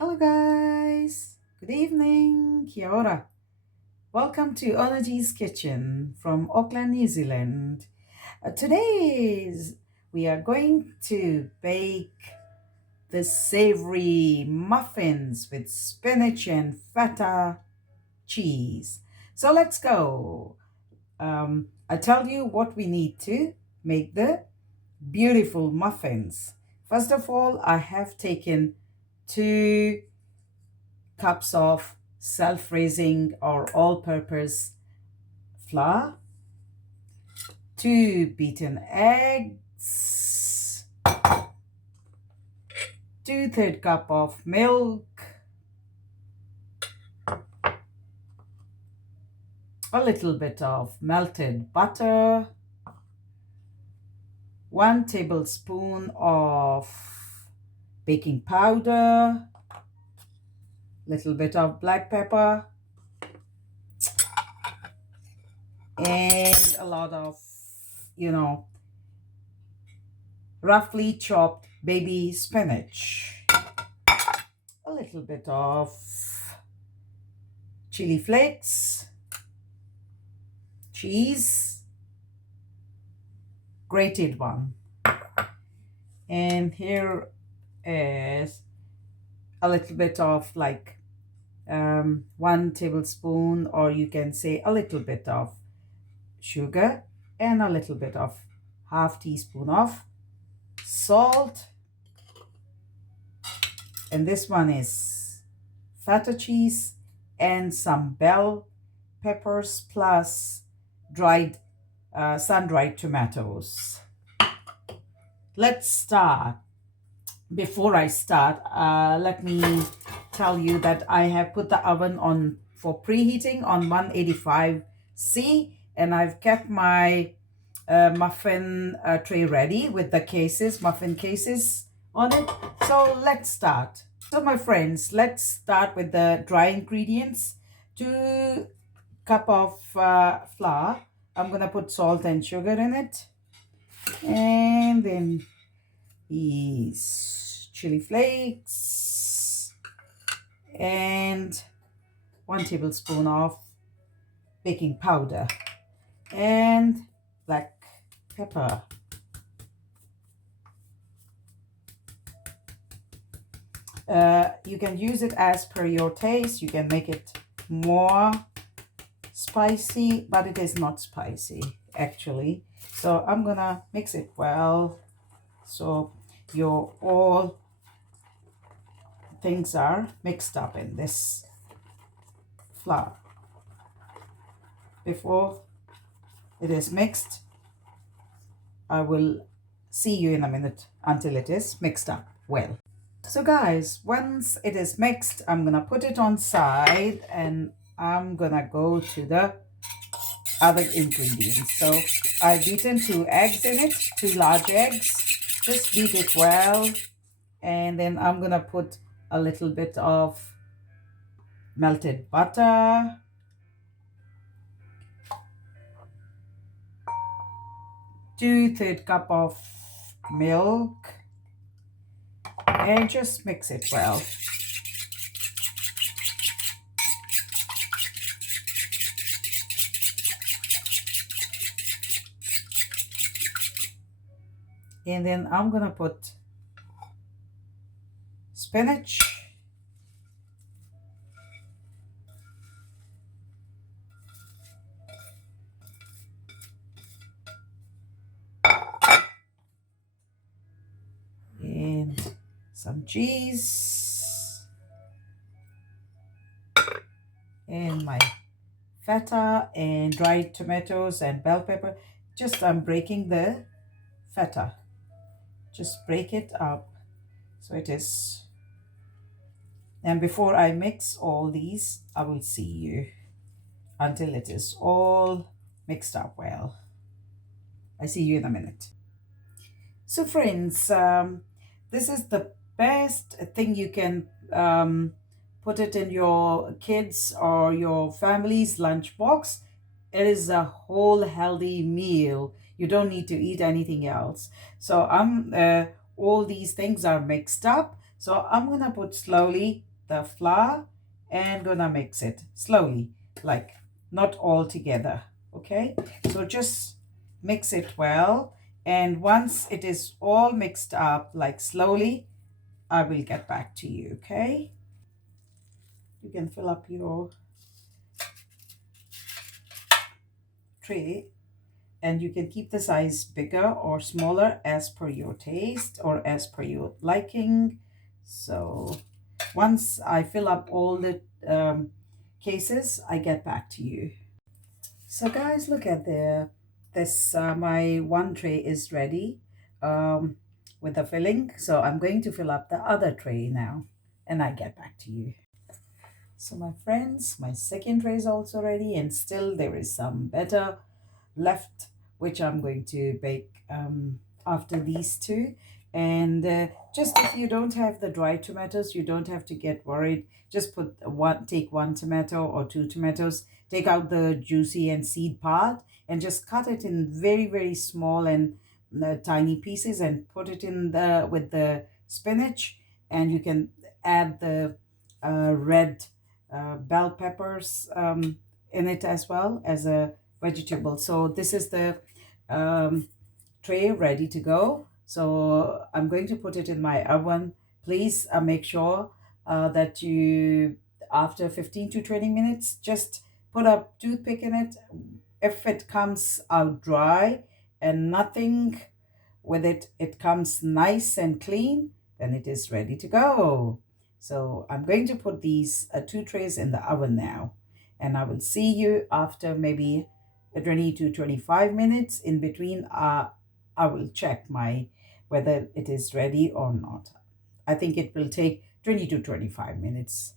Hello guys, good evening, kia ora. Welcome to Onaji's Kitchen from Auckland, New Zealand. We are going to bake the savory muffins with spinach and feta cheese. So let's go. I tell you what we need to make the beautiful muffins. First of all, I have taken 2 cups of self-raising or all-purpose flour, 2 beaten eggs, 2/3 cup of milk, a little bit of melted butter, 1 tablespoon of baking powder, little bit of black pepper, and a lot of, roughly chopped baby spinach, a little bit of chili flakes, cheese, grated one. And here is a little bit of 1 tablespoon, or you can say a little bit of sugar, and a little bit of half teaspoon of salt. And this one is feta cheese and some bell peppers plus sun-dried tomatoes. Let's start. Before I start, let me tell you that I have put the oven on for preheating on 185°C, and I've kept my muffin tray ready with the muffin cases on it. So let's start. So my friends, let's start with the dry ingredients. 2 cup of flour. I'm gonna put salt and sugar in it, and then these chili flakes and 1 tablespoon of baking powder and black pepper. You can use it as per your taste. You can make it more spicy, but it is not spicy actually. So I'm gonna mix it well, so your all things are mixed up in this flour. Before it is mixed, I will see you in a minute until it is mixed up well. So guys, once it is mixed, I'm gonna put it on side and I'm gonna go to the other ingredients. So I've beaten 2 eggs in it, 2 large eggs. Just beat it well, and then I'm gonna put a little bit of melted butter, 2/3 cup of milk, and just mix it well. And then I'm gonna put spinach, and some cheese, and my feta and dried tomatoes and bell pepper. Just I'm breaking the feta. Just break it up so it is. And before I mix all these, I will see you until it is all mixed up well. I see you in a minute. So friends, this is the best thing you can put it in your kids or your family's lunchbox. It is a whole healthy meal. You don't need to eat anything else. So all these things are mixed up. So I'm gonna put slowly the flour and gonna mix it slowly, like not all together. Okay, so just mix it well, and once it is all mixed up, like slowly, I will get back to you. Okay, you can fill up your tray, and you can keep the size bigger or smaller as per your taste or as per your liking. So once I fill up all the cases, I get back to you. So guys, look at there. This my one tray is ready with the filling. So I'm going to fill up the other tray now, and I get back to you. So my friends, my second tray is also ready, and still there is some better left, which I'm going to bake after these two. And just if you don't have the dry tomatoes, you don't have to get worried. Just take one tomato or two tomatoes, take out the juicy and seed part, and just cut it in very, very small and tiny pieces, and put it in the with the spinach. And you can add the red bell peppers in it as well as a vegetable. So this is the um, tray ready to go. So I'm going to put it in my oven. Please make sure that you, after 15 to 20 minutes, just put a toothpick in it. If it comes out dry and nothing with it, it comes nice and clean, then it is ready to go. So I'm going to put these two trays in the oven now, and I will see you after maybe 20 to 25 minutes. In between, I will check my whether it is ready or not. I think it will take 20 to 25 minutes.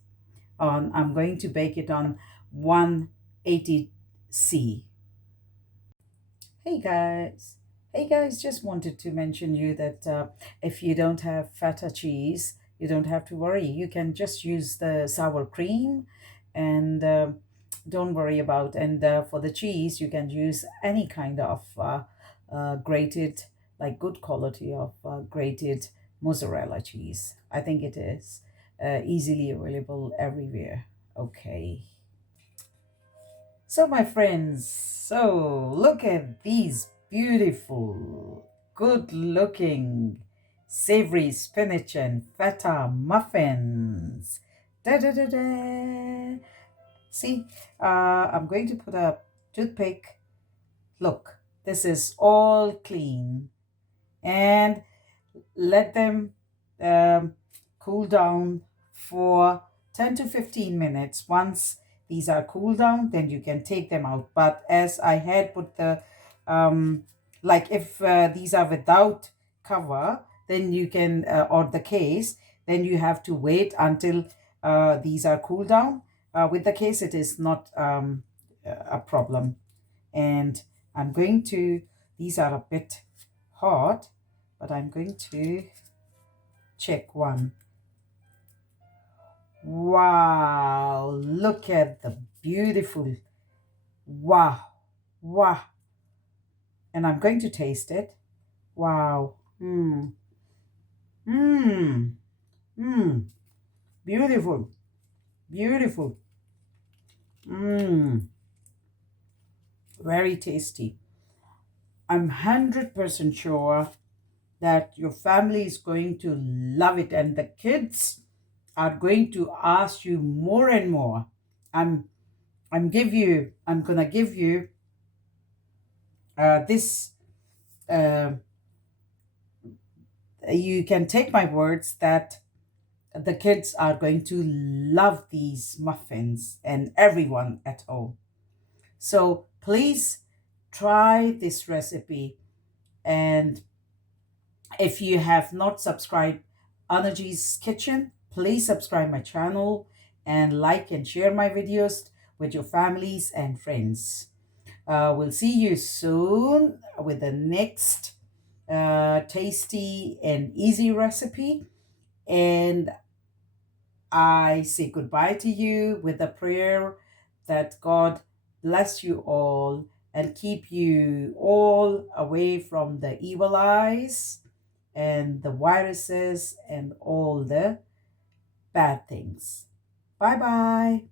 I'm going to bake it on 180 C. Hey guys. Hey guys, just wanted to mention you that if you don't have feta cheese, you don't have to worry. You can just use the sour cream, and don't worry about. And for the cheese, you can use any kind of grated, like good quality of grated mozzarella cheese. I think it is easily available everywhere. Okay. So, my friends, so look at these beautiful, good looking, savory spinach and feta muffins. Da da da da. See, I'm going to put a toothpick. Look, this is all clean, and let them um, cool down for 10 to 15 minutes. Once these are cooled down, then you can take them out. But as I had put the like, if these are without cover, then you can or the case, then you have to wait until these are cooled down. With the case, it is not a problem. And I'm going to, these are a bit hot, but I'm going to check one. Wow, look at the beautiful, wow, wow. And I'm going to taste it. Wow. Mmm. Mmm. Mmm. Beautiful. Beautiful. Mmm. Very tasty. I'm 100% sure that your family is going to love it, and the kids are going to ask you more and more. I'm I'm gonna give you this. Uh, you can take my words that the kids are going to love these muffins, and everyone at home. So please try this recipe, and if you have not subscribed Onaji's Kitchen, please subscribe my channel and like and share my videos with your families and friends. We'll see you soon with the next tasty and easy recipe. And I say goodbye to you with a prayer that God bless you all and keep you all away from the evil eyes and the viruses and all the bad things. Bye bye.